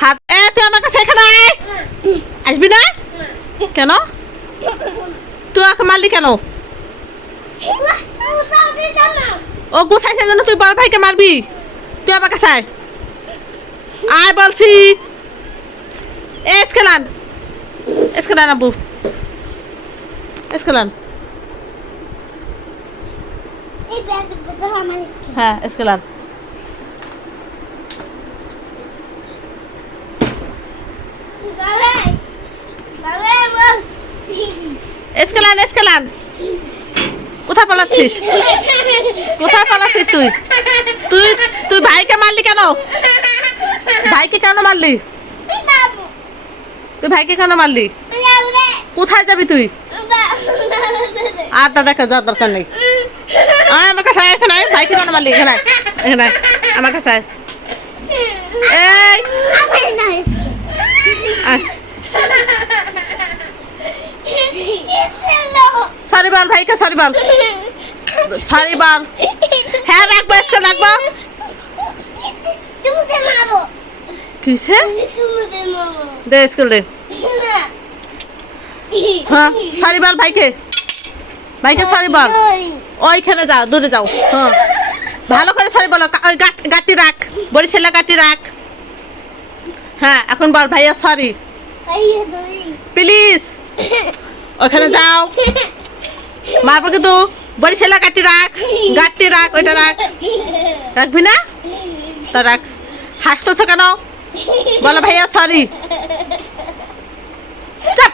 হাত তুই আমার কাছে এখানে আয়। আসবি না কেন? তুই আমাকে মারলি কেন? ও গুছাইছে জন্য তুই বড় ভাইকে মারবি? তুই আমার কাছে আয়, আয় বলছি। এসকেলান এসকেলান আব্বু এসকেলান। হ্যাঁ এসকেলান। এসকেলান এসকেলান। কোথায় পালাচ্ছিস? কোথায় পালাচ্ছিস তুই? তুই তুই ভাইকে মারলি কেন? ভাইকে কেন মারলি? তুই ভাইকে কেন মারলি? কোথায় যাবি তুই? আর তা দেখা যাওয়ার দরকার নেই। আয় আমার কাছে, এখানে আয়। ভাইকে কেন মারলি? এখানে এখানে আমার কাছে আয়। এই সরি বল ভাইকে, সরি বল, সরি বল। হ্যাঁ রাখবো, আজকে রাখবো। কিসে দে স্কুল দে। হ্যাঁ সরি বল ভাইকে, ভাইকে সরি বল। ওইখানে যাও, দূরে যাও। হ্যাঁ ভালো করে সরি বলো। গাটি রাখ, বরিশালা গাটি রাখ। হ্যাঁ এখন বল ভাইয়া সরি প্লিজ। ওখানে যাও, মারবো কিন্তু। বরিশালা গাটি রাখ, গাটি রাখ, ওইটা রাখ। রাখবি না তা রাখ। হাসতেছো কেন? বলো ভাইয়া সরি। চাপ।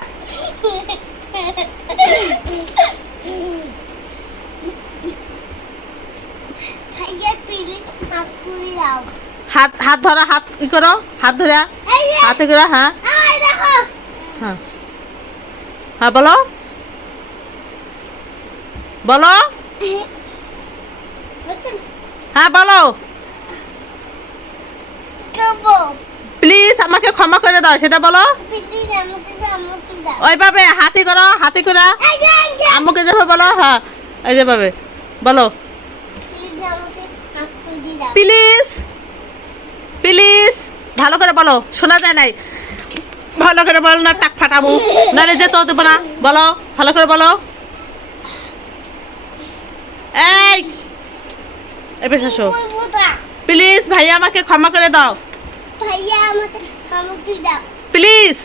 হাত হাত ধরো, হাত ই করো, হাত ধরে হাতে করো। হ্যাঁ হ্যাঁ হ্যাঁ বলো বলো। হ্যাঁ বলো। প্লিজ আমাকে ক্ষমা করে দাও, সেটা বলো। ওইভাবে হাতি করো, হাতি করে আম্মুকে যেভাবে বলো। হ্যাঁ এই যেভাবে বলো। প্লিজ প্লিজ ভালো করে বলো, শোনা যায় নাই। ভালো করে বলো না, টাক ফাটাবো, নাহলে যেতে দেবো না। বলো ভালো করে বলো। এই এবার আসো প্লিজ। ভাইয়া আমাকে ক্ষমা করে দাও প্লিজ।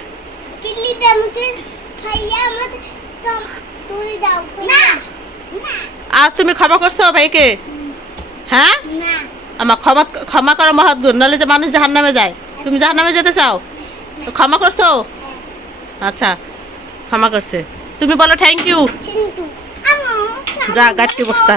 আর তুমি ক্ষমা করছো ভাইকে? হ্যাঁ আমার ক্ষমা ক্ষমা করো মহৎ গুণ, নাহলে যে মানুষ জাহান্নামে যায়। তুমি জাহান্নামে যেতে চাও? ক্ষমা করছো? আচ্ছা ক্ষমা করছে। তুমি বলো থ্যাংক ইউ। যা গাড়ি বস্তা।